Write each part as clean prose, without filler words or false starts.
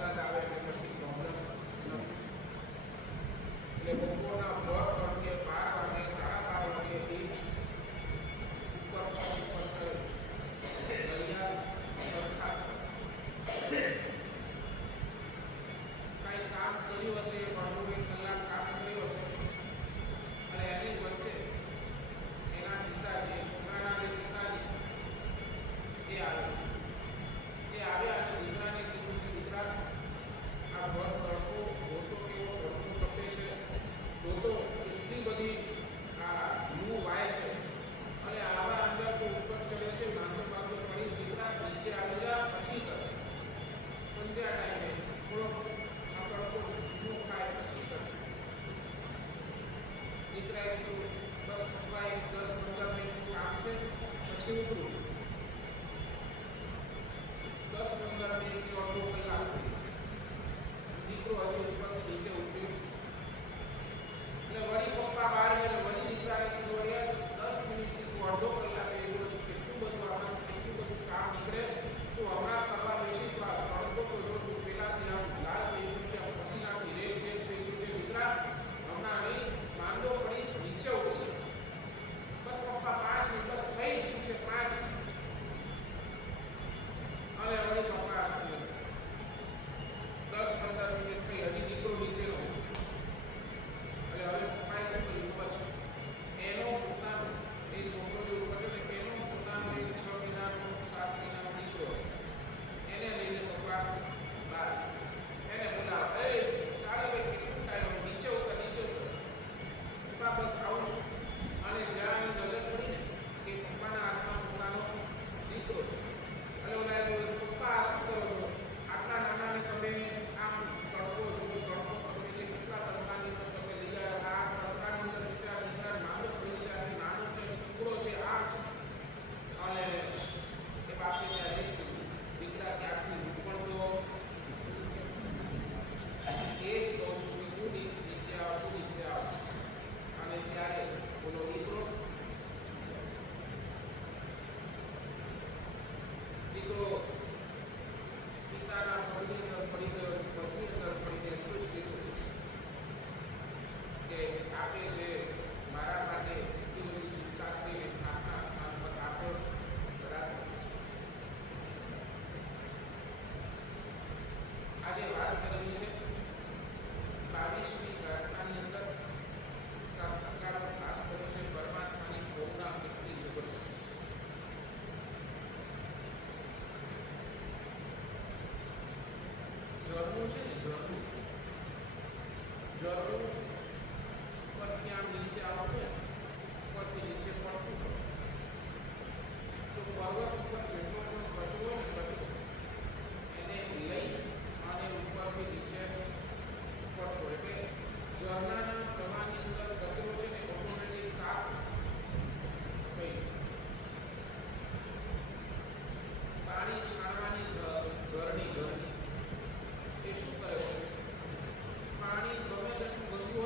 વરસાદ આવે એટલે પછી પ્રોબ્લેમ નથી. એટલે બપોરના 12 વાગે 12:30 વાગેથી ઉપર છત ઉપર ચડે દરિયા સરખા કંઈ કામ કર્યું હશે, અડધો 1 કલાક કામ કર્યું હશે અને એની વચ્ચે એના પિતાજી છોકરાના જે પિતાજી એ આવ્યા અને દીકરાને કીધું કે દીકરા આ ભર તડકો જોતો કેવો તડકો તપે છે, જોતો એટલી બધી આ લૂ વાય છે અને આવા અંદર તો ઉપર ચડે છે, માંગો પડી દીકરા નીચે આવી જા પછી કર સંધ્યા ટાઈમે થોડો આ તડકો લૂ ખાય પછી કર. દીકરાએ કીધું 10-15 મિનિટનું કામ છે પછી ઉતરું. 10-15 મિનિટની અડધો કલાક થઈ. દીકરો હજી ઉપરથી નીચે ઉતર્યો એટલે વળી પપ્પા બહાર ગયા. વળી દીકરાને કીધું અરે 10 મિનિટથી તું અડધો કલાક એટલું કેટલું બધું આમાં કેટલું બધું કામ નીકળે, તું હમણાં કરવા બેસી તો આ તડકો તો જો તું પેલાથી આમ લાલ થઈ ગયું છે, પસીનાથી રેત જેમ થઈ ગયું છે, દીકરા હમણાં નહીં માંદો પડીશ, નીચે ઉતરી. બસ પપ્પા 5 મિનિટ બસ થઈ ગયું છે 5 અને વળી પપ્પા 10-15 મિનિટ થઈ હજી દીકરો નીચે નો એટલે હવે પપ્પાએ શું કર્યું બસ એનો પોતાનો એ છોકરો જે ઉપર છે ને એનો પોતાનો એક 6 મહિનાનો 7 મહિનાનો દીકરો એને લઈને પપ્પા બહાર એને બોલાવ એ ચાલ હવે કેટલું ટાઈમ નીચે ઉતર પપ્પા બસ આવું છું. અને જ્યાં એની નજર પડી ને કે પપ્પાના હાથમાં પોતાનો દીકરો છે એટલે ઓલા પપ્પા આ શું કરો છો, આટલા નાનાને તમે આમ તડકો જુઓ, તડકો તમે છે કેટલા તડકાની અંદર તમે લઈ આવ્યા, આ તડકાની અંદર બીજા દીકરા નાનો પડી છે, આ નાનો છે ટુકડો છે આ છે. અને એ બાપે ત્યાં રેસ કર્યું દીકરા ક્યાંથી ઉપડતો એ જ કહું છું કે તું નીચે આવ અને ત્યારે બોલો દીકરો પિતાના પગની અંદર પડી ગયો, પગની અંદર પડીને એટલું જ કીધું કે આપે જે મારા માટે એટલી બધી ચિંતા કરીને આપના સ્થાન પર આપો બરાબર છે. આજે વાત કરવી છે 22મી પ્રાર્થનાની અંદર શાસ્ત્રકારો વાત કરે છે પરમાત્માની કરુણા કેટલી જબરજસ્ત. ઝરણું છે ને ઝરણું ઉપરથી આમ નીચે આવતું ઉપરથી નીચે પડતું તો પર્વત ઉપર જેટલો પણ કચરો એને લઈ અને ઉપરથી નીચે પડતો એટલે ઝરણાના પ્રવાહની અંદર કચરો છે ને ઓટોમેટિક સાફ થઈ પાણી છાણવાની ગરણી એ શું કરે છે, પાણી ગમે તેટલું ગંદુ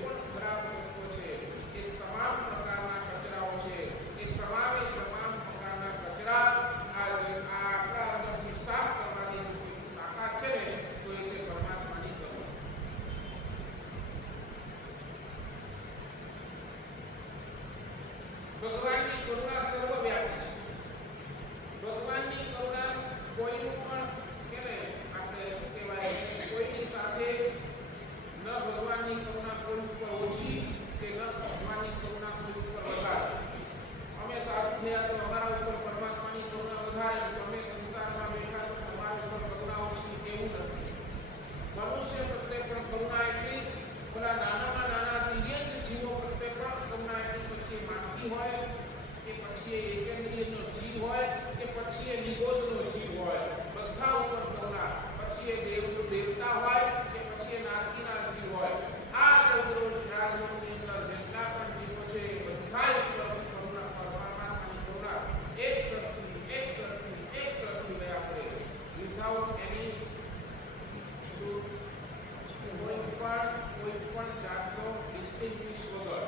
પણ ખરાબ તત્વો છે એ તમામ પ્રકારના કચરાઓ છે એ તમામે તમામ પ્રકારના કચરા આપણા અંદરથી સાફ કરવાની કોઈ તાકાત છે ને તો એ છે પરમાત્માની કરુણા. ભગવાનની કરુણા સર્વવ્યાપી છે. ભગવાનની કરુણા કોઈનું પણ કે ને આપણે શું કહેવાય કોઈની સાથે ન ભગવાનની કરુણા કોઈ ઉપર ઓછી કે ન ભગવાનની કરુણા કોઈ ઉપર વધારે. અમે સાધુ થયા તો અમારા ઉપર પરમાત્માની કરુણા વધારે, તમે સંસારમાં બેઠા છો તમારા ઉપર કરુણા ઓછી એવું નથી. મનુષ્ય પ્રત્યે પણ કરુણા એટલી જ, પેલા નાનામાં નાના દિવ્યંશ જીવો પ્રત્યે પણ કરુણા એટલી, પછી માખી હોય કે પછી એકેન્દ્રિયનો જીવ હોય કે પછી એ નિગોદનો જીવ હોય, બધા ઉપર કરુણા. પછી એ દેવતા હોય કે પછી એ નારકીના જીવ હોય, આ ચૌદરો રાજલોકની અંદર જેટલા પણ જીવો છે એ બધા ઉપર કરુણા પરમાત્માની કરુણા એક સરખી દયા કરે વિધાઉટ એની કોઈ પણ જાતનો ડિસ્ટિંગ્વિશ વગર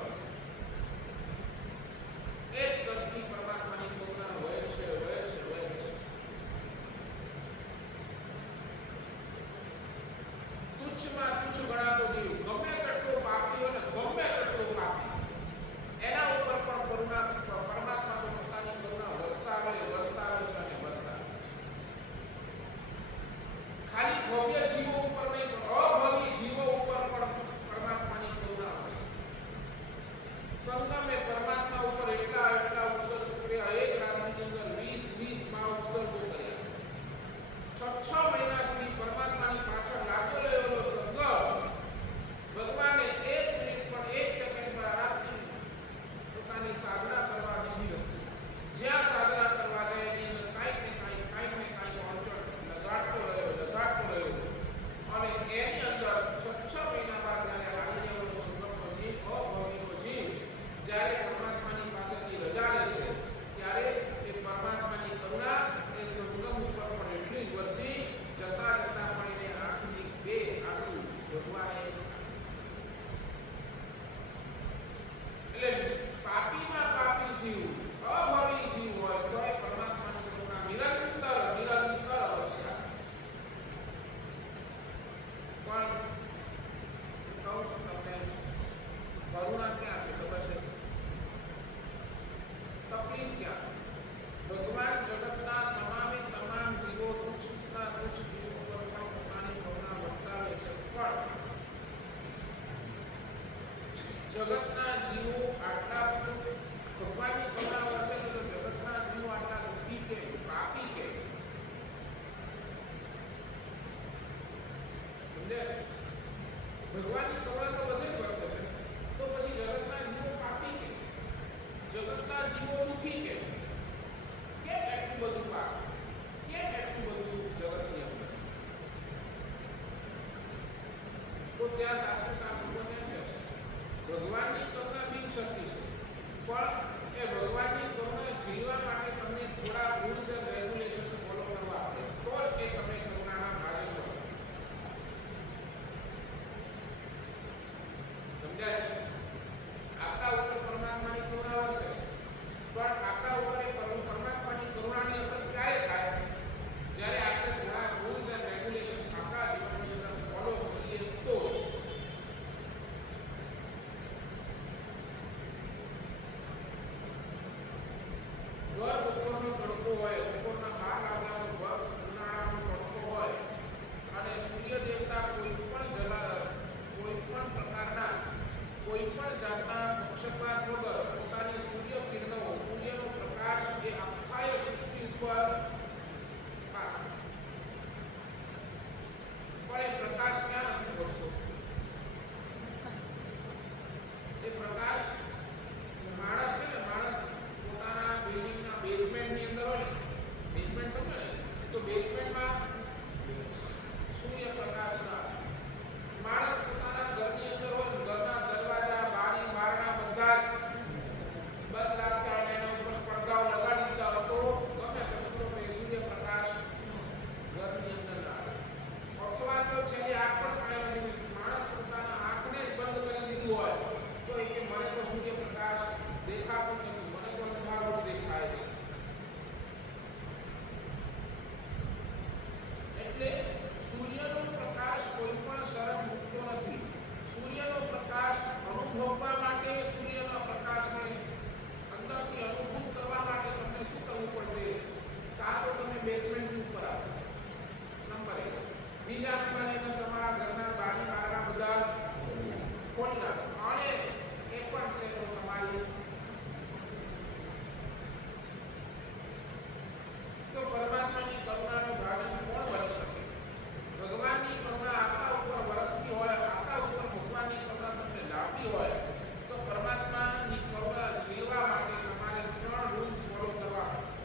એક સરખી પરમાત્માની કરુણા હોય છે. તુચ્છમાં તુચ્છ ગણાતો જીવ, ગમે તેટલો પાપી અને ગમે તેટલો પાપી, એના ઉપર પણ કરુણા પરમાત્મા તો પોતાની કરુણા વરસાવે છે અને વરસાવે. ખાલી ભવ્ય જીવો ઉપર નહીં, અભવ્ય જીવો ઉપર પણ પરમાત્માની કરુણા વરસે. સંગમે પરમાત્મા ઉપર એટલા ઉત્સર્ગ કર્યા, એક રાતની અંદર 20 માં ઉત્સર્ગો કર્યા. 6 મહિના સુધી પરમાત્માની પાછળ લાગ્યો રહેલો સંગમ ભગવાને 1 મિનિટ પણ 1 સેકન્ડ પર આરામથી પોતાની સાધના કરવા દીધી નથી. જ્યાં સાધના કરવા જાય એની અંદર કાંઈક ને કાંઈક અડચણ લગાડતો રહ્યો અને એની અંદર 6 મહિના બાદ જ્યારે હારી ગયેલો સંગમનો જીવ, અભવિનો જીવ જ્યારે પરમાત્માની પાસેથી રજા લે છે ત્યારે એ પરમાત્માની કરુણા એ સંગમ ઉપર પણ એટલી જ વરસી, જતા પણ એને આંખની 2 આંસુ ભગવાને. એટલે પાપીમાં પાપી જીવ, અભવી જીવ હોય તોય પરમાત્માની કરુણા નિરંતર વરસ્યા. પણ કહું તમને કરુણા ક્યાં છે ખબર છે? તકલીફ ક્યાં? ભગવાન જગતના તમામ જીવો તુચ્છના તુચ્છ જીવો પર પણ પોતાની કરુણા વરસાવે છે, પણ જગતના જીવો આટલા ભગવાનની કરુણા વરસે છે તો જગતના જીવો આટલા દુઃખી કે પાપી કે સમજે? ભગવાનની કરુણા તો બધે જ વરસે છે, તો પછી જગતના જીવો પાપી કે, જગતના જીવો દુઃખી કે કેમ એટલું બધું પાપ, કેમ એટલું બધું દુઃખ જગતની અંદર? તો ત્યાં શાસ્ત્રકાર ભગવાન એમ કહે છે ભગવાનની કરુણા બિન શક્તિ છે, પણ એ ભગવાનની કરુણા જીવવા માટે તમને થોડા રૂલ્સ એન્ડ રેગ્યુલેશન્સ ફોલો કરવા પડે, તો જ એ તમે કરુણાના ભાજન બનો. સમજાય છે? આપણા ઉપર પરમાત્માની કરુણા વરસે, પણ આપણા ઉપર પરમાત્માની કરુણાની અસર ક્યારે થાય? જ્યારે આપણે થોડા રૂલ્સ એન્ડ રેગ્યુલેશન્સ આપણા જીવનની અંદર ફોલો કરીએ તો જ. ઘર બપોરનો તડકો હોય, બપોરના 12 દેખાતું નથી, મને તો અંધારું જ દેખાય છે. એટલે સૂર્યનો પ્રકાશ કોઈ પણ શરત મૂકતો નથી. સૂર્યનો પ્રકાશ અનુભવવા માટે, સૂર્યના પ્રકાશને અંદરથી અનુભવ કરવા માટે તમને શું કરવું પડશે? કાં તો તમે બેસમેન્ટની ઉપર આવો, નંબર 1. બીજા નંબરે તમારા ઘરના બારી બારણા બધા ખોલી નાખો. અને એ પણ છે તો તમારી તો પરમાત્માની કરુણાનો ભાજન કોણ બની શકે? ભગવાનની કરુણા આપણા ઉપર વરસતી હોય, આપણા ઉપર ભગવાનની કરુણા તમને લાવતી હોય, તો પરમાત્માની કરુણા ઝીલવા માટે તમારે 3 રૂલ્સ ફોલો કરવા પડશે.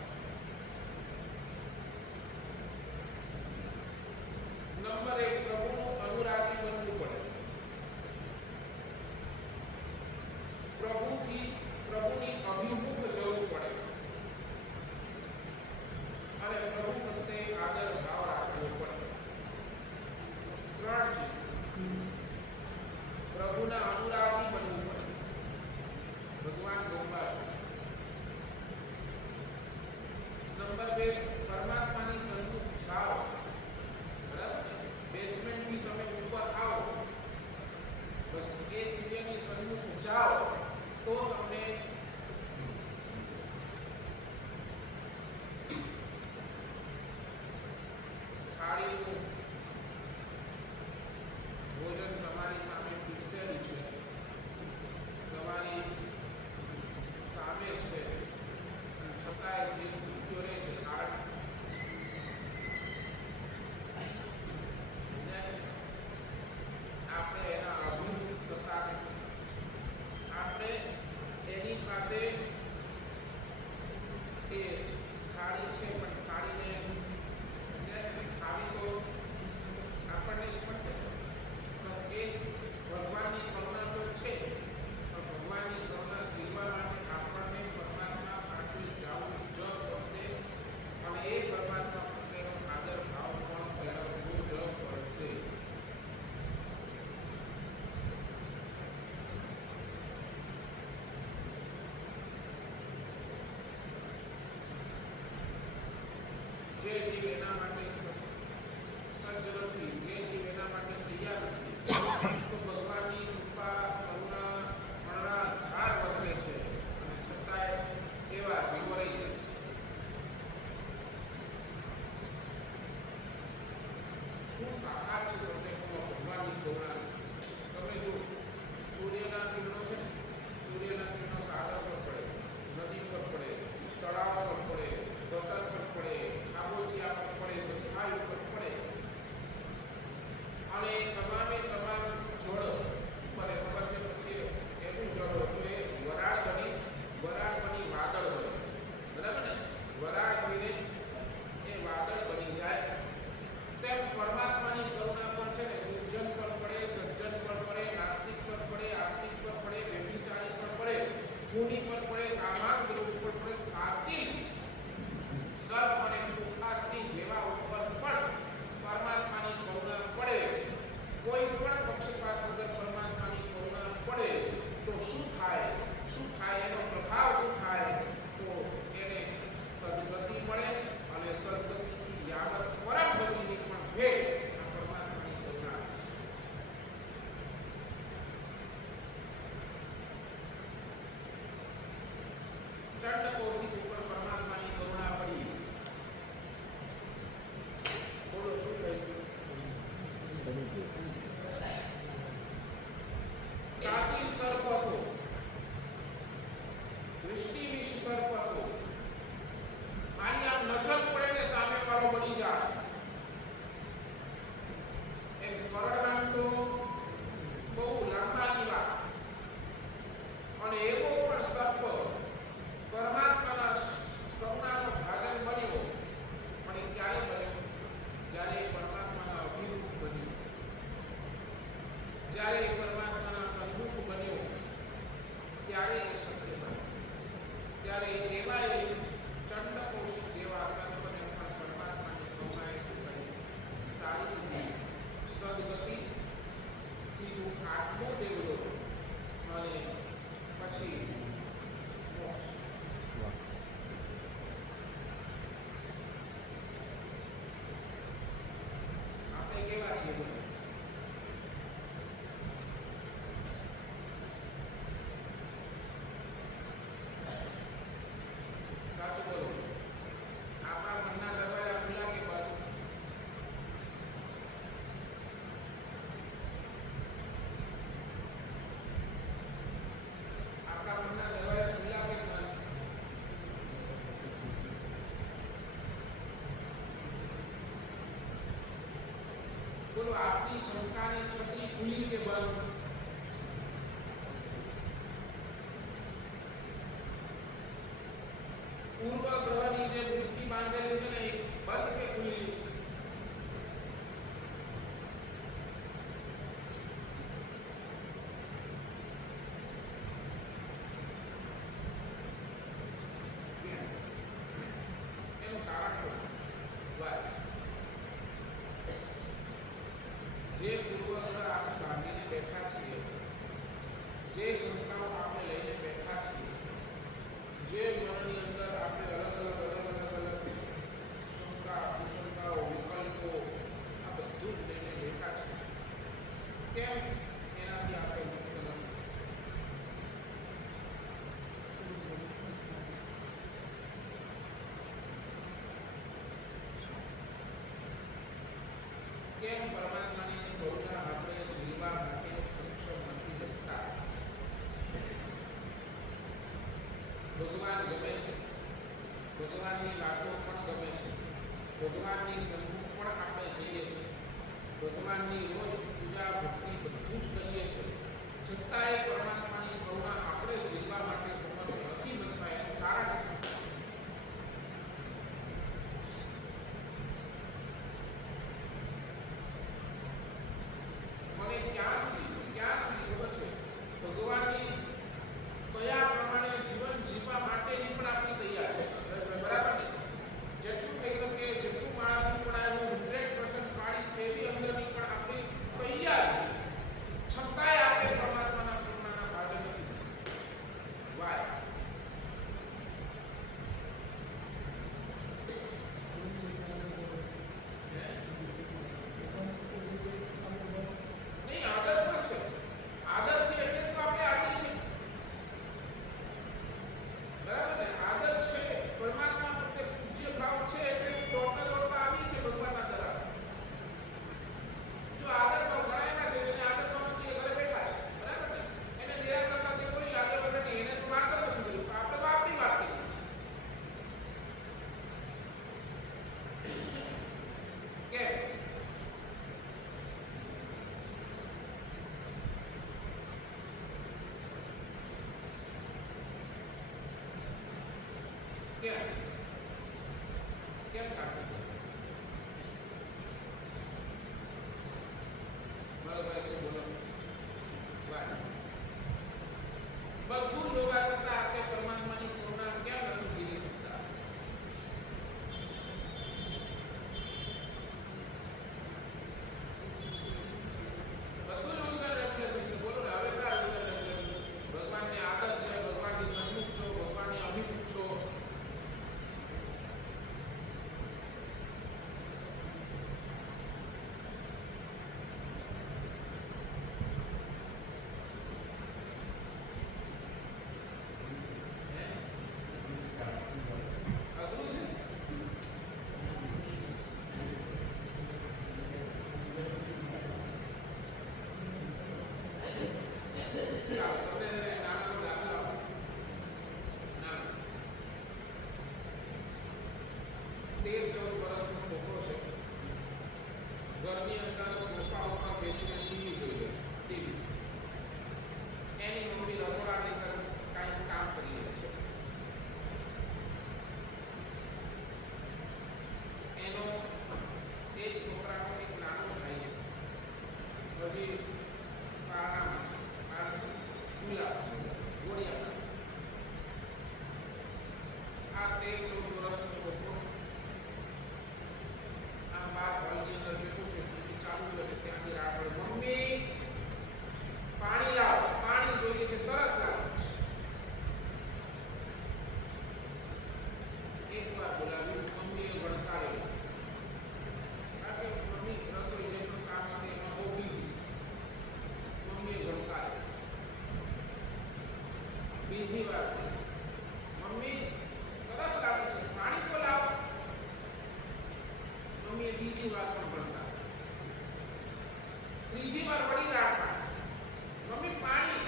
નંબર 1, પ્રભુનું અનુરાગી બનવું પડે. પ્રભુની અભિમુખ જવું પડે અને પ્રભુ પ્રત્યે આદર ભાવ રાખવો પડે. 3 છે. પ્રભુના અનુરાગી બનવું પડે. ભગવાન ગોપાલ. નંબર 2, પરમાત્માની સન્મુખ જાઓ. બરાબર? બેસમેન્ટથી તમે ઉપર આવો, એ સૂર્યની સન્મુખ જાઓ તો તમને થાળીનું ભોજન તમારી સામે પીરસેલું છે, તમારી સામે છે, છતાંય જે ભૂખ્યો રહે છે કારણ આપણે એના અભિમુખ થતા નથી. આપણે એની પાસે એ થાળી છે પણ થાળીને ખાવી તો આપણને જ પડશે. બસ એ ભગવાનની કરુણા તો છે, પણ ભગવાનની કરુણા જીવવા માટે આપણને પરમાત્મા પાસે જવું જ પડશે અને એ પરમાત્મા પ્રત્યેનો આદર ભાવ પણ ધરાવવો જ પડશે. જે જીવ એના માટે સજ્જ નથી, જે જીવ એના માટે તૈયાર નથી, તો ભગવાનની કૃપા કરુણા અનરાધાર વરસે છે અને છતાંય એવા જીવો રહી જાય છે. શું તાકાત છે તમને ભગવાનની કરુણાની? તમે જો સૂર્યના કિરણો છે, સૂર્યના કિરણો સાગર પર પડે, નદી પર પડે, તળાવ પર પડે, ગટર પર પડે, ખાબોચિયા પર પડે, બધા ઉપર પડે અને તમામ જળ શું બને ખબર છે? પછી એવું જળ હતું એ વરાળ બની વાદળ બને. બરાબર ને? વરાળ થઈને એ વાદળ બની જાય. તેમ પરમાત્માની કરુણા પણ છે ને દુર્જન પર પડે, સજ્જન પર પડે, નાસ્તિક પર પડે, આસ્તિક પર પડે, વ્યભિચારી પર પડે, ખૂની પર પડે, કામાંગ ઉપર પડે, કાર્તિક સર્પ અને કુખારસિંહ જેવા ઉપર પણ પરમાત્માની કરુણા પડે. કોઈ પણ પક્ષપાત વગર પરમાત્માની કરુણા પડે તો શું થાય? એનો પ્રભાવ શું થાય? તો એને સદગતિ મળે અને સદગતિથી યાવત પરમ ગતિની પણ ભેટ આ પરમાત્માની કરુણા. ચંડ કૌશિક ઉપર પરમાત્માની કરુણા પડી. બોલો શું કહ્યું? કાતિલ સર્પ હતો, દૃષ્ટિ વિષ સર્પ હતો. ખાલી આમ નજર પડે ને સામે વાળો બની જાય એમ કરડવાનું તો બહુ લાંબાની વાત. અને એવો પણ સર્પ પરમાત્માના કરુણાનો ભાજન બન્યો. પણ એ ક્યારે બન્યો? જ્યારે પરમાત્માના અભિમુખ બન્યો, જ્યારે પરમાત્માના સન્મુખ બન્યો ત્યારે એ શક્ય બન્યો. ત્યારે એવા ચંડ કૌશિક જેવા સર્પને પણ પરમાત્માની કરુણાએ શું કરી? તારી દીધી. સદગતિ સીધું આત્મો દેવલો અને પછી બોલો આપની શંકાની છત્રી ખુલી કે બંધ? પૂર્વ ગ્રહની જે મુઠ્ઠી બાંધેલી છે ને એ બંધ કે ખુલી? એનું કારણ જે પૂર્વગ્રહ આપણે બાંધીને બેઠા છીએ, જે શંકાઓ આપણે લઈને બેઠા છીએ, જે મનની અંદર આપણે અલગ અલગ શંકા કુશંકાઓ વિકલ્પો આ બધું જ લઈને બેઠા છીએ, કેમ એનાથી આપણે મુક્ત નથી? કેમ પરમાત્માની કરુણા આપણે જીવવા માટે સક્ષમ નથી બનતા? ભગવાન ગમે છે, ભગવાનની વાતો પણ ગમે છે, ભગવાનની સન્મુખ પણ આપણે જઈએ છીએ, ભગવાનની રોજ પૂજા ભક્તિ બધું જ કરીએ છીએ, છતાંય પરમાત્માની કરુણા આપણે જીવવા માટે સમર્થ નથી બનતા. એનું કારણ છે મને ક્યાં સુધી ખબર છે ભગવાનની કયા પ્રમાણે જીવન જીવવા માટેની પણ આપણી તૈયારી છે, બરાબર ને? જેટલું થઈ શકે જેટલું મારાથી પડાય હું 100% પાડીશ એવી અંદરની પણ આપણી તૈયારી છે, છતાંય આપણે પરમાત્માના કરુણાના ભાગે નથી. વાય? નહીં, આદર પણ છે. આદર છે એટલે તો આપણે આગળ છે, બરાબર ને? આદર છે, પરમાત્મા પ્રત્યે પૂજ્ય ભાવ છે એટલે ડોક્ટર વળવા આવી છે ભગવાનના દરા. જો આદર ભાવ ગણાયમાં છે એને આદર ભાવ નથી, ઘરે બેઠા છે, બરાબર ને? એને દેરાસર સાથે કોઈ લાગે વગર નહીં, એને તો વાત જ નથી કરી, તો આપણે તો આપણી વાત કરી છે. કેમ? કેમ કેમ કાઢી? બરાબર છે, બોલો. બધું જ હોવા છતાં આપણે પરમાત્માની કરુણા કેમ નથી જીવી શકતા? બધું જ ઉલઝન રેગ્યુલેશન છે, બોલો ને. હવે ક્યાં ઉલઝન રેગ્યુલેશન? ભગવાનની આદત છે, ભગવાનની સન્મુખ છો, ભગવાનની અભિમુખ છો. અઘરું છે. ચાલો તમને નાનો દાખલો આપો. નાનો 13-14 વર્ષનો છોકરો છે, ઘરની અંદર સોફા ઉપર બેસીને ટીવી જોઈ રહ્યો છે. ટીવી. એની મમ્મી રસોડાની અંદર કાંઈક કામ કરી રહી છે. એનો એ છોકરાનો એક નાનો ભાઈ છે, હજી પારણામાં છે, ચૂલા ગોળિયા. આ 13-14 વર્ષનો છોકરો આ બાર હોલની અંદર બેઠો છે, ટીવી ચાલુ છે, ત્યાંથી રાહ પડે, મમ્મી પાણી લાવ, પાણી જોઈએ છે, તરસ લાગે. એક વાર બોલાવ્યું, મમ્મીએ ભડકાવ્યો, કારણ કે મમ્મી રસોઈ જેટલું કામ હશે એમાં બહુ બીઝી છે. મમ્મીએ ભડકાવ્યો. બીજી વાર મમ્મી તરસ લાગે છે, પાણી તો લાવ. મમ્મીએ બીજી વાર પણ ભડકાવ્યો. ત્રીજી વાર વળી રાહ પાડી, મમ્મી પાણી.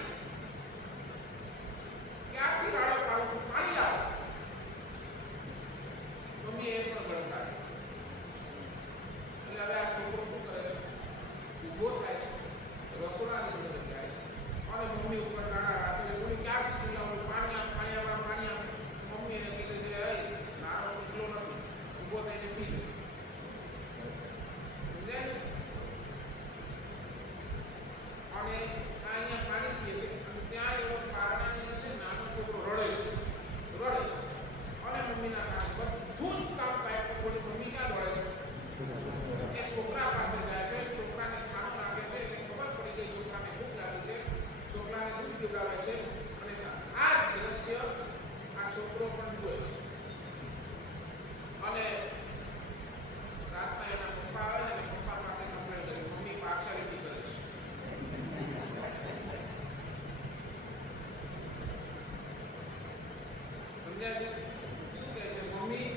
ક્યાંથી રાડો પાડું છું, પાણી લાવ. મમ્મી એ પણ ભડકાવ્યો. એટલે હવે આ છોકરો શું કરે છે? છોકરો પણ જુએ છે અને રાતના એના પપ્પા આવે છે અને પપ્પા પાસે કમ્પ્લેન કરી મમ્મી પાર્શિયાલિટી કરે છે. સમજ્યા છે? શું કહે છે? મમ્મી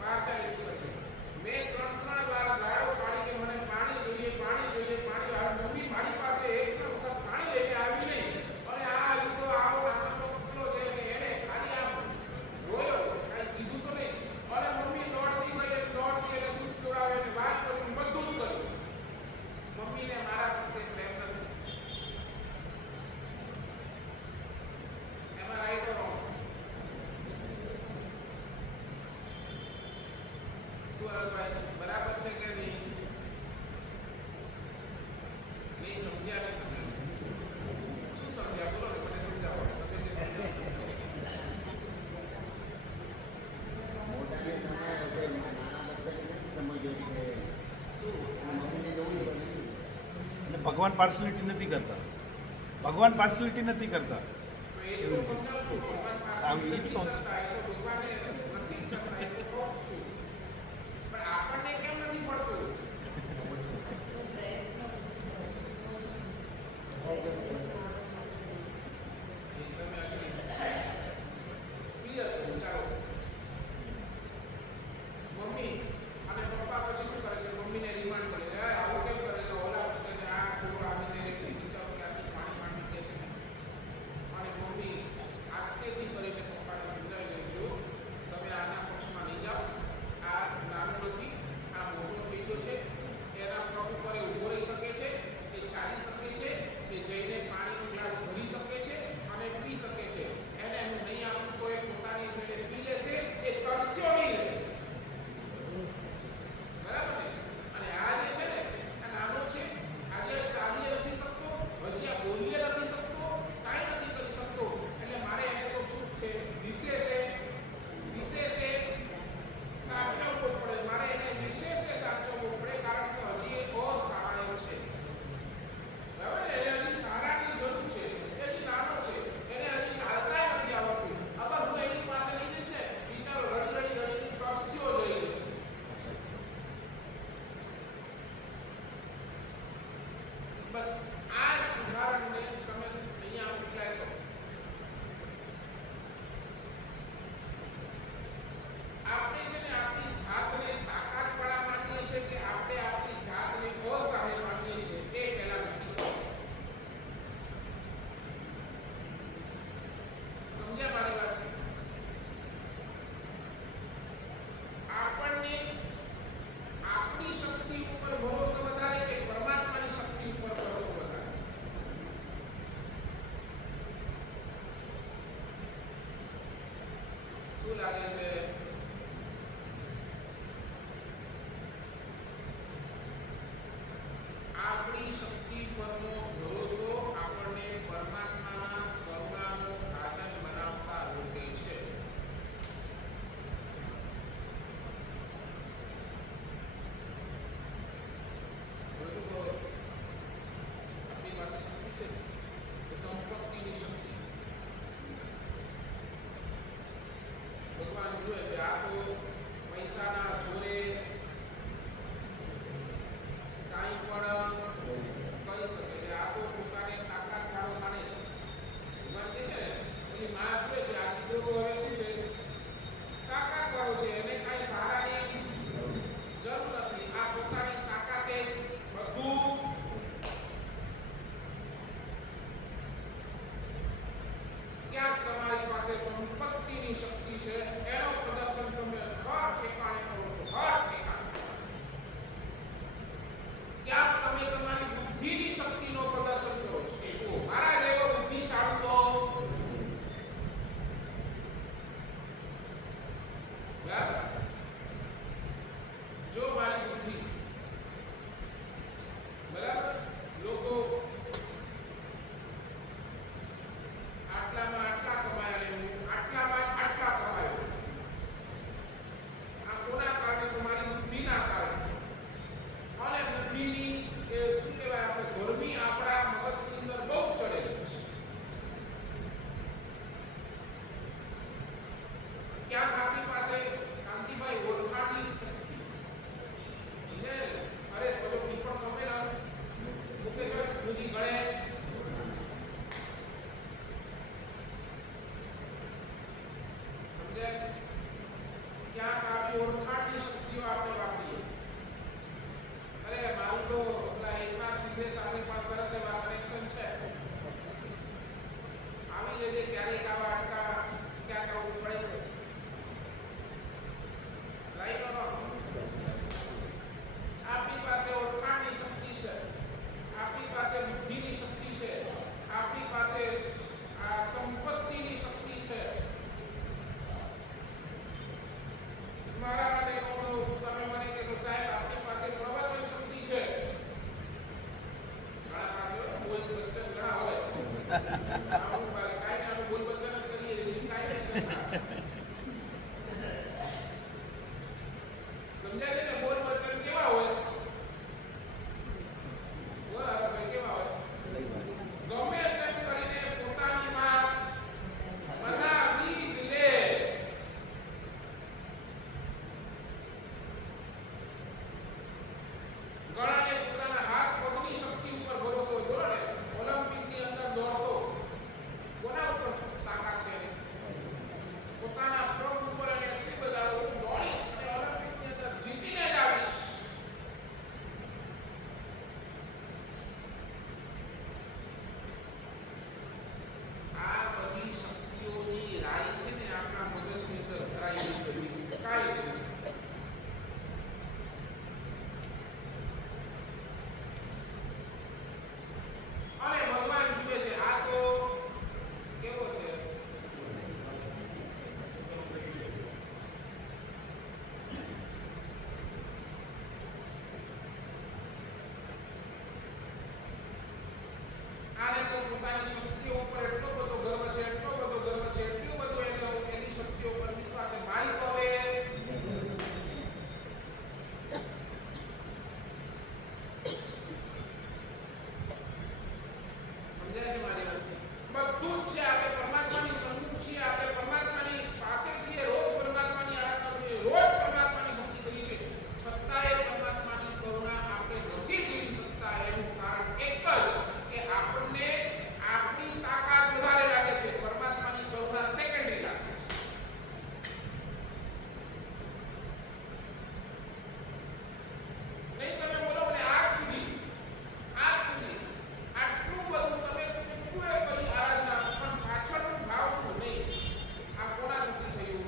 પાર્શિયાલિટી કરે છે. મેં 3 વાર ગાળો પાડી કે મને પાણી જોઈએ પાણી આવે. મમ્મી મારી પાસે એક વખત પાણી લઈને આવી નહીં અને આ હજુ તો આવો નાનો ટુકડો છે અને એને ખાલી આમ રોયો, કાંઈ કીધું તો નહીં. અને મમ્મી દોડતી ગઈ અને દૂધ પીવડાવે અને વાત કરી, બધું જ કર્યું. મમ્મીને મારા પ્રત્યે પ્રેમ નથી. એમાં રાઈટ ઓર રોંગ? બરાબર છે કે નહીં? નહીં સમજ્યા નહીં તમે? શું સમજ્યા? બોલો ને, મને સમજાવો. તમે જે સમજાવો. ભગવાન પાર્શિયાલિટી નથી કરતા. ભગવાન પાર્શિયાલિટી નથી કરતા. તો એ હું સમજાવું છું. ભગવાન પાર્શિયાલિટી નથી કરતા. એ તો ભગવાને નથી જ કરતા. એ તો કહું છું. પણ આપણને કેમ નથી પડતું? મમ્મી અને પપ્પા પછી શું કરે છે? મમ્મીને રિમાન્ડ કરે છે, આવું કેમ કરે છે? ઓલા આ છોકરો આવી રીતે વિચારો કે આટલી પાણી દે છે. અને મમ્મી આસ્તેથી કરીને પપ્પાને સમજાવી દીધું, તમે આના પક્ષમાં નહીં જાઓ. આ નાનો નથી, આ મોટો થઈ ગયો છે. એના પગ ઉપર એ ઊભો રહી શકે છે, એ ચાલી શકે છે, એ જઈને પાણીનો ગ્લાસ ભરી શકે છે અને પી શકે છે. એને હું નહીં આપું તો એ પોતાની રીતે પી લેશે, એ તરસ્યો નહીં લે. બરાબર ને? અને આ જે છે ને, આ નાનો છે, આજે ચાલી નથી શકતો, હજી આ બોલી નથી શકતો, કાંઈ નથી કરી શકતો. એટલે મારે એને તો શું છે? વિશેષે સાચવવો પડે. મારે એને વિશેષે સાચવવો પડે, કારણ કે હજી એ અસહાય છે. બરાબર ને? એને હજી સારાની જરૂર છે. એની નાનો છે, એને હજી ચાલતા નથી આવડતું. અગર હું એની પાસે લઈ જઈશ ને, બિચારો રડી તરસ્યો જઈ જશે. બસ આ ઉદાહરણને તમે અહીંયા એપ્લાય કરો. આપણે છે ને આપણી જાતને તાકાતવાળા માનીએ છીએ કે આપણે આપણી જાતને અસહાય માનીએ છીએ, એ પહેલા નક્કી કરો. સમજ્યા મારી વાત? આપણને આપણી શક્તિ ઉપર ભરોસો વધારે કે પરમાત્માની શક્તિ ઉપર ભરોસો વધારે? શું લાગે છે? આપણી શક્તિ પરનો ભરોસો આપણને પરમાત્માના કરુણાનો ભાજન બનાવતા રોકે છે. આપણી પાસે શક્તિ છે, સંપત્તિની શક્તિ. ભગવાન જુએ છે, આ તો પૈસાના જોરે કાંઈ પણ કરી શકે છે. આ તો પોતાને તાકાતવાળો માને છે. ભગવાન કહે છે ને, એની માં જુએ છે, આ દીકરો તો હવે શું છે? તાકાતવાળો છે, એને કાંઈ સહારાની જરૂર નથી. આ પોતાની તાકાતે જ બધું ક્યાંક તમારી પાસે સંપત્તિની શક્તિ છે, એનો પ્રદર્શન તમે હર ઠેકાણે કરો છો. હર ઠેકાણે ક્યાંક તમે તમારી બુદ્ધિની શક્તિનો પ્રદર્શન કરો છો. મારા જેવો બુદ્ધિશાળી તો જો મારી બુદ્ધિ બરાબર, લોકો આટલામાં આટલા કમાયા ને હું આટલામાં આટલા કમાયો, ક્યારેક આવા અટકા ક્યાંક આવું પડે છે. Right or wrong? આપણી પાસે ઓળખાણની શક્તિ છે, આપણી પાસે બુદ્ધિની શક્તિ છે, આપણી પાસે આ સંપત્તિની શક્તિ છે. મારા માટે તમે મને કહેશો સાહેબ આપણી પાસે પ્રવચન શક્તિ છે. ઘણા પાસે બોલ વચન ઘણા હોય. આવું કાંઈ આવું બોલ વચન જ કરીએ એવી કાંઈ નહીં કરતા. સમજાય છે ને? બોલ વચન કેવા હોય? બોલ કેવા હોય? ગમે તેમ કરીને પોતાની વાત બનાવી જ લે. ઘણાને પોતાના હાથ પગની શક્તિ ઉપર ભરોસો હોય. બોલો ને, ઓલિમ્પિકની અંદર દોડતો કોના ઉપર તાકાત છે? પોતાના પગ ઉપર અને એટલી બધા હું દોડીશ અને ઓલિમ્પિકની અંદર જીતીને જ આવીશ. આ બધી શક્તિઓની રાઈ છે ને આપણા મગજની અંદર ભરાયેલી છે. કાંઈ નહીં. અને ભગવાન જુએ છે આ તો કેવો છે? આને તો પોતાની શક્તિઓ ઉપર એટલો બધો ગર્વ છે, એટલો બધો ગર્વ છે, એટલો બધો એની શક્તિઓ પર વિશ્વાસ છે. મારી તો હવે સમજાય છે મારી વાત? બધું જ છે. આપણે પરમાત્માની સન્મુખ છીએ, આપણે પરમાત્માની પાસે છીએ, રોજ પરમાત્માની આરાધના કરીએ, રોજ પરમાત્માની ભક્તિ કરીએ છીએ, છતાંય પરમાત્માની કરુણા આપણે નથી જીવી શકતા. એનું કારણ એક જ કે આપણને આપણી તાકાત વધારે લાગે છે, પરમાત્માની કરુણા સેકન્ડરી લાગે છે. નહીં તમે બોલો મને આજ સુધી આટલું બધું તમે કેટલું કરી આરાધના, પણ પાછળનો ભાવ શું? નહીં આ કોના થકી થયું?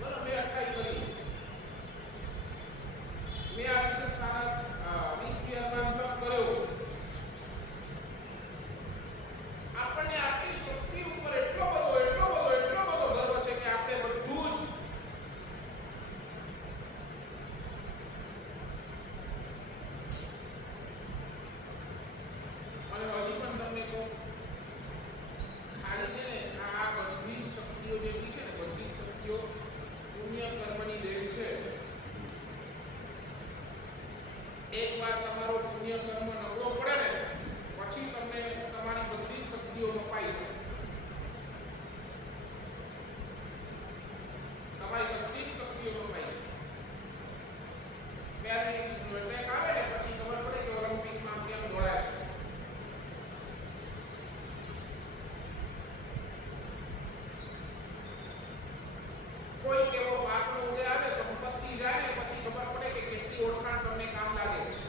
બોલો મેં અટકાઈ કરી, મેં આ વિશેષ સ્થાનક 20 અંતર કર્યો. આપણને આપણી શક્તિ ઉપર એટલો બધો ગર્વ છે કે આપણે બધું જ અને હજી પણ તમને કહું, ખાલી છે ને આ બધી જ શક્તિઓ જેટલી છે ને, બધી જ શક્તિઓ પુણ્ય કર્મની દેન છે. એક વાર તમારો પુણ્ય કર્મ નબળો પડે ને પછી તમને તમારી બધી જ શક્તિઓ નપાઈ જાય. તમારી બધી જ શક્તિઓ નપાઈ જાય. પેરાલિસિસનો એટેક આવે ને પછી ખબર પડે કે ઓલિમ્પિકમાં કેમ દોડાય છે. કોઈ કેવો પાકનો ઉડે આવે, સંપત્તિ જાય ને પછી ખબર પડે કે કેટલી ઓળખાણ તમને કામ લાગે છે.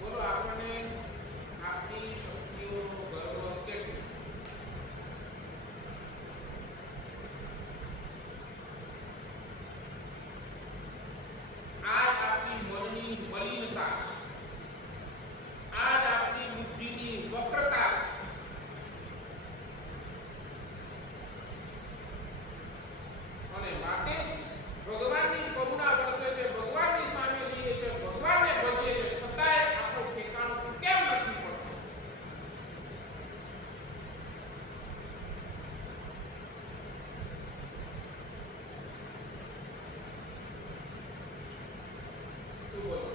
બોલો આપણને આપણી શક્તિઓનો ગર્વ કેટલો? આજ આપણી મનની મલિનતા છે, આજ આપણી બુદ્ધિની વક્રતા છે. અને માટે જ ભગવાનની કરુણા વરસે છે, ભગવાનની સામે જઈએ છે, ભગવાનને ભજીએ છે, છતાંય આપણું ઠેકાણું કેમ નથી પડતું? શું બોલો?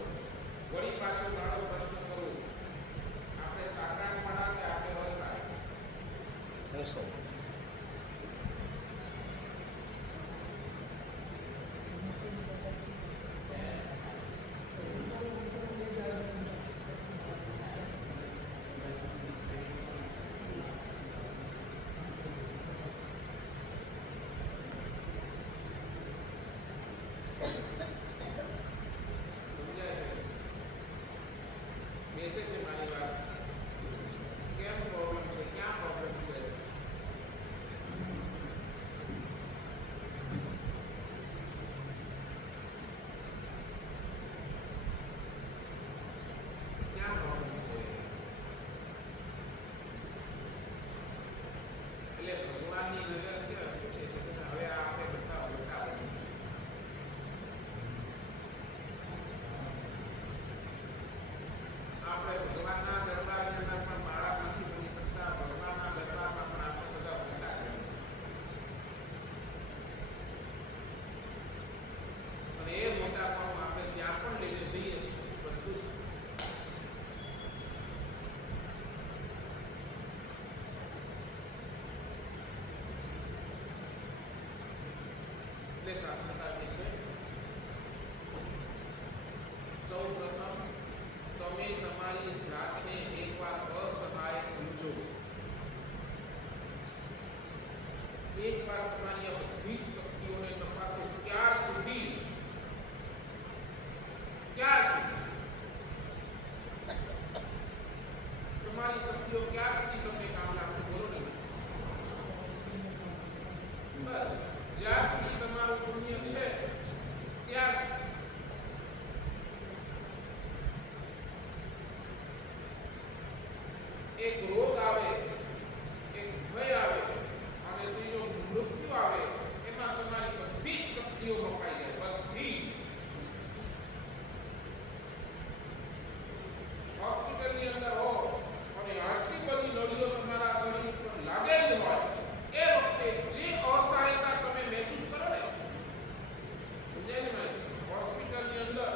વળી પાછો મારો પ્રશ્ન કરું, આપણે તાકાત વાળા કે આપણે રસાય? જે શાસ્ત્રકાર છે સૌ પ્રથમ તમે તમારી જાતને એકવાર અસહાય સમજો. એકવાર તમારી આ બધી જ શક્તિઓને તપાસો. ક્યાર સુધી તમારી શક્તિઓ ક્યાં સુધી તમને કામ લાગશે? બોલો ને. બસ જ્યાં સુધી તમારું પુણ્ય છે ત્યાં સુધી. એક રોગ આવે, એક ભય આવે અને ત્રીજો મૃત્યુ આવે, એમાં તમારી બધી જ શક્તિઓ મપાઈ જાય. બધી જ. હોસ્પિટલની અંદર હો અને આટલી બધી નળીઓ તમારા શરીર પર લાગેલી હોય, એ વખતે જે અસહાયતા તમે મહેસૂસ કરો ને, સમજાય ને? હોસ્પિટલની અંદર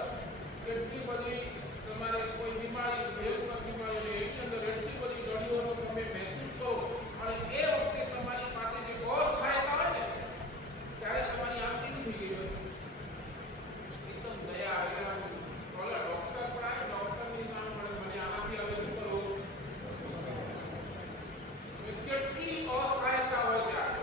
કેટલી બધી તમારે કોઈ બીમારી, ભયંકર બીમારી હોય, એની અંદર એટલી બધી નળીઓનો તમે મહેસૂસ કરો અને એ વખતે તમારી પાસે જે અસહાયતા હોય ને, ત્યારે તમારી આમ કેવી થઈ ગઈ હોય? એકદમ દયા આવે. ઓલા ડોક્ટર પણ આવે, ડોક્ટરની સામે મળે, મને આનાથી હવે શું કરવું? કેટલી અસહાયતા હોય ત્યારે.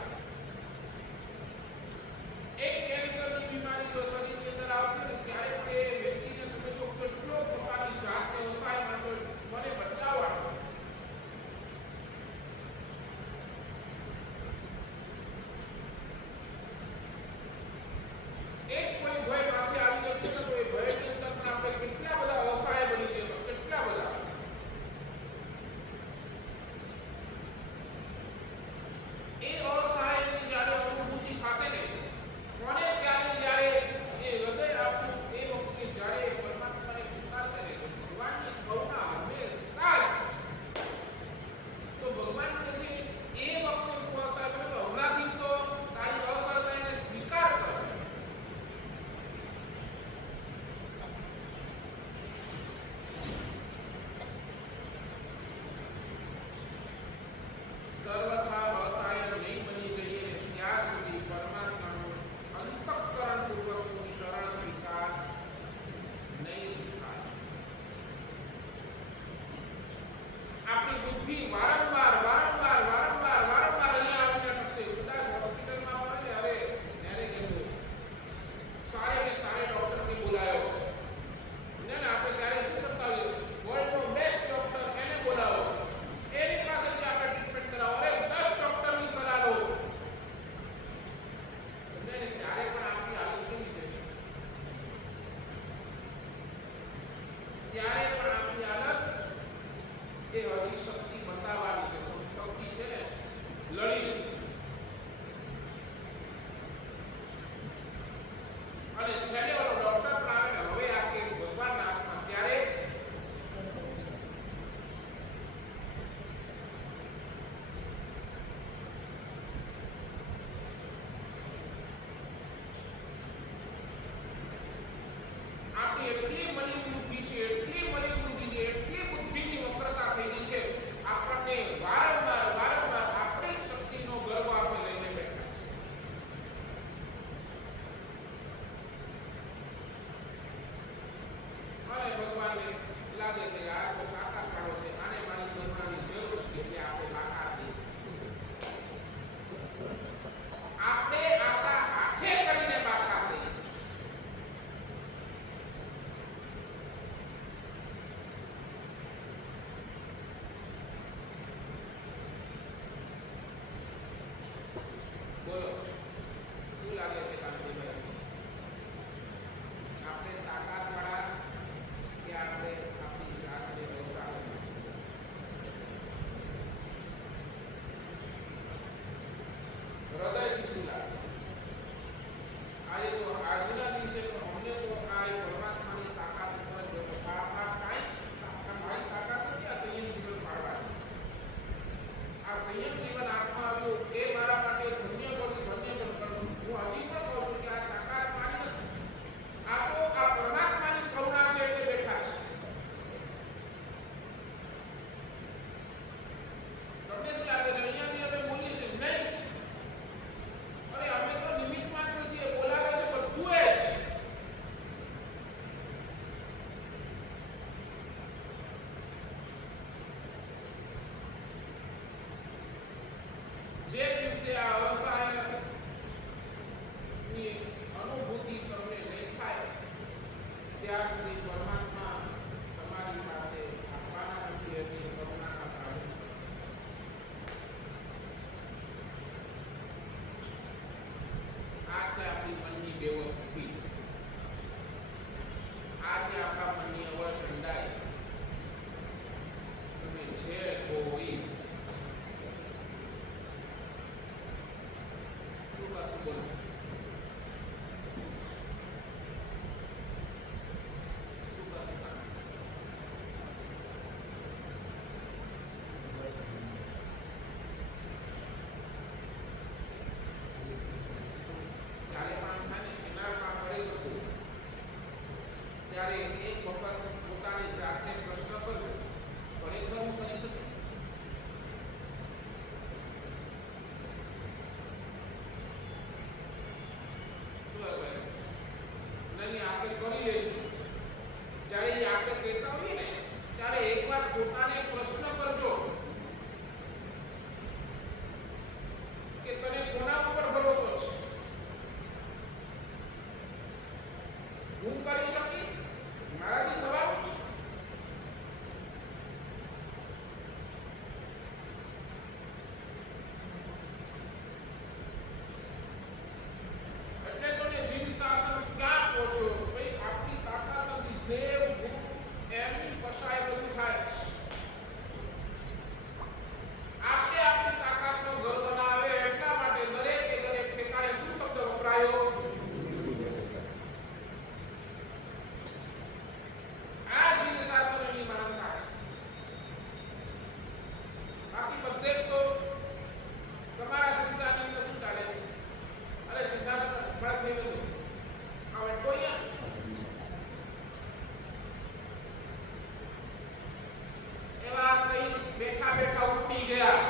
એક કેન્સરની બીમારી જો શરીરની અંદર આવતી ને, ત્યારે પણ એ વ્યક્તિને તમે જો કેટલો પોતાની જાતને અસહાય માનતો, મને બચાવવા. એક કોઈ ભય માથે આવી ગયો તો એ ભયની અંદર પણ આપણે કેટલા બધા અસહાય બની ગયા, કેટલા બધા. એ અસહાયની જ્યારે અનુભૂતિ થશે ને, કોને ત્યારે જ્યારે એ હૃદય આપણું એ વખતે જ્યારે પરમાત્માને પુકારશે ને, ભગવાનની કરુણા હંમેશા જ. તો ભગવાન કહે છે એ વખતે તું અસહાય બને તો હમણાંથી તો તારી અસહાયતાને સ્વીકાર કર. સર્વથા અસહાય નહીં બની જઈએ ને ત્યાં સુધી પરમાત્માનું અંતઃકરણપૂર્વકનું શરણ સ્વીકાર નહીં થાય. આપણી બુદ્ધિ વારંવાર અહીંયા આવીને અટકશે. કદાચ હોસ્પિટલમાં પણ હવે ત્યારે કહેવું સારે ને સારે ડોક્ટરને બોલાયો ને, આપણે ત્યારે શું કરતા હોઈએ? વર્લ્ડનો બેસ્ટ ડોક્ટર એને બોલાવો, એની પાસેથી આપણે ટ્રીટમેન્ટ કરાવો. અરે 10 ડોક્ટરની સલાહ લો. ત્યારે પણ આપણી હાલત કેવી છે? ત્યારે પણ આપણી હાલત એ હજી શક્તિ બતાવવાની છે. શક્તિ છે ને લડી લેશે. અને છેલ્લે ઓલો ડોક્ટર પણ આવે ને, હવે આ કેસ ભગવાનના હાથમાં. ત્યારે આપણી એટલી મલિન બુદ્ધિ છે, એટલી મલિન બુદ્ધિ છે, એટલી બુદ્ધિની વક્રતા થઈ ગઈ છે, આપણને વારંવાર આપણી જ શક્તિનો ગર્વ આપણે લઈને બેઠા છે. અને ભગવાનને લાગે છે કે આ તો કાકા કાઢો છે, આને મારી કરુણાની જરૂર નથી, એટલે આપણે કાકા આપી. આપણે આપણા હાથે કરીને બાકા થઈ. બોલો શું લાગે છે કાંતિભાઈ? આપણે તાકાતવાળા કે આપણે આપણી જાતને વસાવી? આપણે કરી લઈશું. જ્યારે એ આપણે કહેતા હોઈએ ને ત્યારે એકવાર પોતાને પ્રશ્ન કરજો કે તને કોના ઉપર ભરોસો છે? હું કરી શકીશ? મારાથી થવાનું છે? એટલે તો ને જીવ શાસન ક્યાં પહોંચ્યો? ભાઈ આપણી તાકાત નથી, દેવ ભૂત એમની પસાય બધું થાય. આપણે આપણી તાકાતનો ગર્વ ના આવે એટલા માટે દરેકે દરેક ઠેકાણે શું શબ્દ વપરાયો? આ જીવ શાસનની મહાનતા છે. બાકી બધે તો તમારા સંસારની અંદર શું ચાલે? અરે ચિંતા ન કર, બળ થઈ ગયું. હવે કોઈ એવા કઈ બેઠા બેઠા ઉઠી ગયા.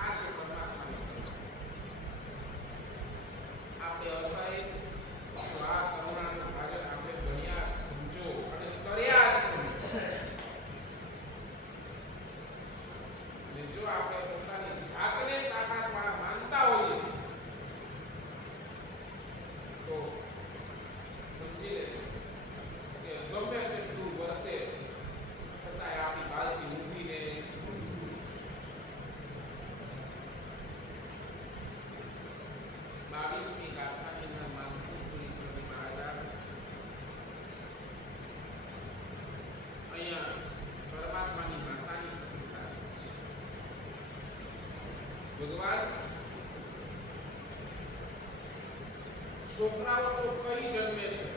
આ છે પરમાત્માની કરુણા. આપણે અવસરે તો આ કરુણાનું ભાજન આપણે ગણ્યા સમજો અને કર્યા જ સમજો. અને જો આપણે પોતાની જાતને તાકાતવાળા માનતા હોઈએ તો સમજી લે કે ગમે તેટલું વરસે છતાંય આપણી બાલથી ઊભીને 22મી ગાથાની અંદર માનપુર સુરેશ્વરી મહારાજ અહીંયા પરમાત્માની માતાની પ્રશંસા કરે છે. ભગવાન છોકરાઓ તો કઈ જન્મે છે?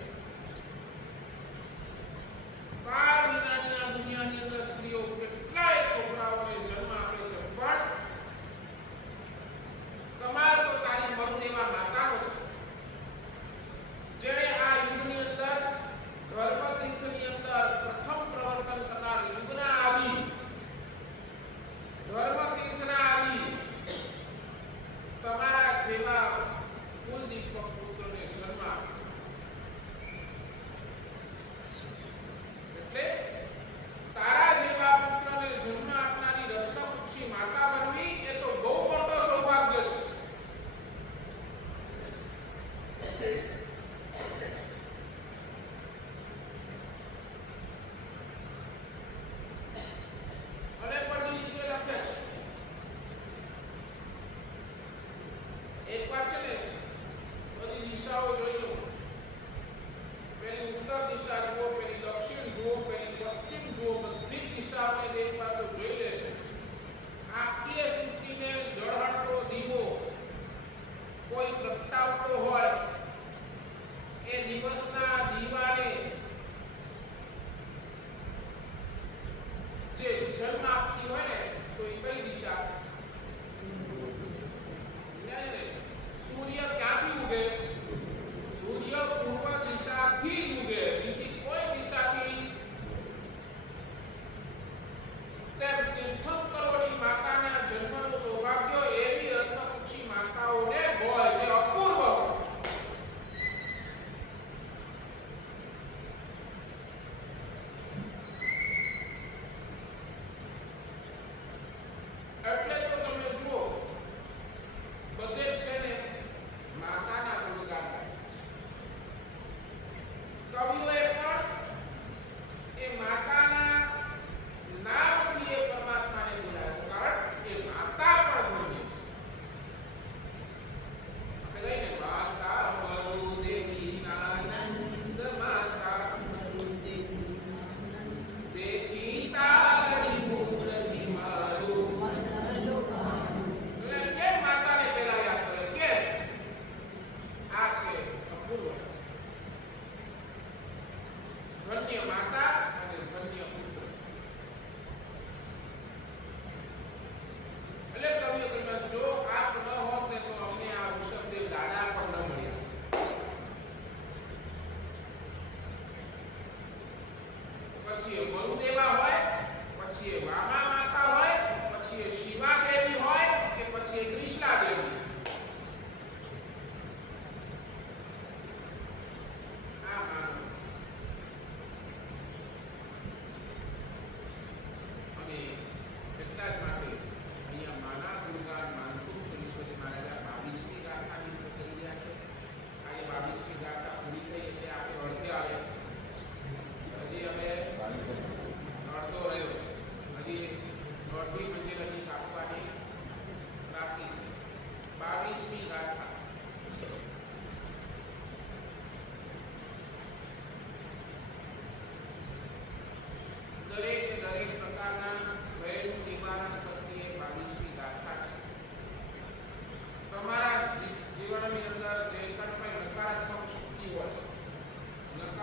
કાળ વિનાની આ દુનિયાની અંદર સ્ત્રીઓ કેટલાય છોકરાઓને જન્મ આપે છે, પણ કમાલ તો તારી મરુદેવા માતાનો છે, જેણે આ યુગની અંદર ધર્મતીર્થની અંદર પ્રથમ પ્રવર્તન કરનાર યુગના આદિ, ધર્મતીર્થના આદિ તમારા જેવા કુલદીપક પુત્રને જન્મ આપ્યો. એટલે તારા જેવા પુત્રને જન્મ આપનારી રત્નકુક્ષી માતા બનવી એ તો બહુ મોટો સૌભાગ્ય છે. અને પછી નીચે લખે છે, એક વાર છે ને બધી દિશાઓ જોઈ લો. પેલી ઉત્તર દિશા જુઓ, પેલી દક્ષિણ જુઓ, પેલી પશ્ચિમ જુઓ, બધી દિશાઓને એક વાર તો જોઈ લે. આખી સૃષ્ટિને જળહળતો દીવો કોઈ પ્રગટાવતો હોય, એ દિવસના દીવાને જે જન્મ આપતી હોય ને તો એ કઈ દિશા? સૂર્ય ક્યાંથી ઉગે? સૂર્ય પૂર્વ દિશાથી જ ઉગે, બીજી કોઈ દિશાથી. તેમ તીર્થંકરોની માતાના જન્મનું સૌભાગ્ય એવી રત્નકુક્ષી માતાઓને હોય જે અપૂર્વ હોય. એટલે તો તમે જુઓ બધે જ છે ને માતાના ગુણગાન ગાય. કવિઓએ પણ એ માતાના નામથી એ પરમાત્માને બોલાવ્યો, કારણ એ માતા પણ ધન્ય છે. આપણે કહીને માતા મરુદેવી નાનંદ માતા દેખી તારી મૂર્તિ મારું. કેમ માતાને પેલા યાદ કરે? કેમ? આ છે અપૂર્વ. ધન્ય માતા અને ધન્ય પુત્ર. એટલે કવિએ કહ્યું, જો આપ ન હોત ને તો અમને આ વૃષભદેવ દાદા પણ ન મળ્યા.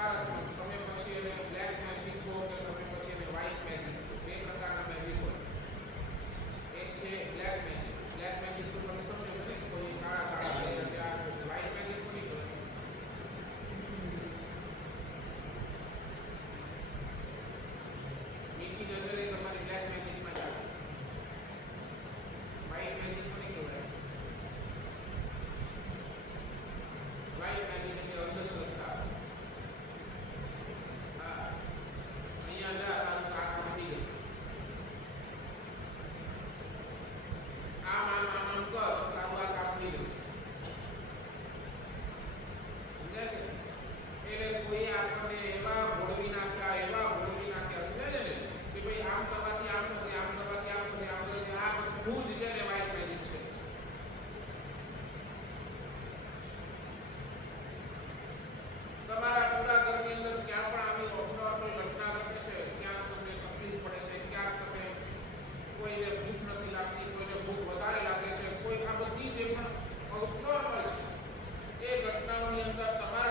સકારાત્મક, તમે પછી એને બ્લેક મેજિક કહો કે તમે પછી એને વ્હાઇટ મેજિક કહો, બે પ્રકારના મેજિક હોય. એક છે બ્લેક મેજિક. બ્લેક મેજિક તો તમે સમજો છો ને, કોઈ કાળા કાળા છે ત્યાં વ્હાઇટ મેજિક કોની કહેવાય? મીઠી નજરે તમારી બ્લેક મેજિકમાં જ આવે. વ્હાઇટ મેજિક કોની કહેવાય? વ્હાઇટ મેજિક એટલે અંધશ્રદ્ધા. હા, અહીંયા જા તારું આ કામ થઈ જશે. આમ આમ આમ આમ કર તો તારું આ કામ થઈ જશે. સમજાય છે? એટલે કોઈ આપણને એવા ભોળવી નાખ્યા સમજાય છે ને કે ભાઈ આમ કરવાથી આમ થશે, આમ કરવાથી આમ થશે, આમ કરવાથી આ બધું જ છે ને વ્હાઇટ મેજિક છે. તમારા પૂરા ઘરની અંદર ક્યાં પણ આવી અબનોર્મલ ઘટના ઘટે છે, ક્યાંક તમને તકલીફ પડે છે, ક્યાંક તમે કોઈને ભૂખ નથી લાગતી, કોઈને ભૂખ વધારે લાગે છે, કોઈ આ બધી જે પણ અબનોર્મલ છે એ ઘટનાઓની અંદર તમારા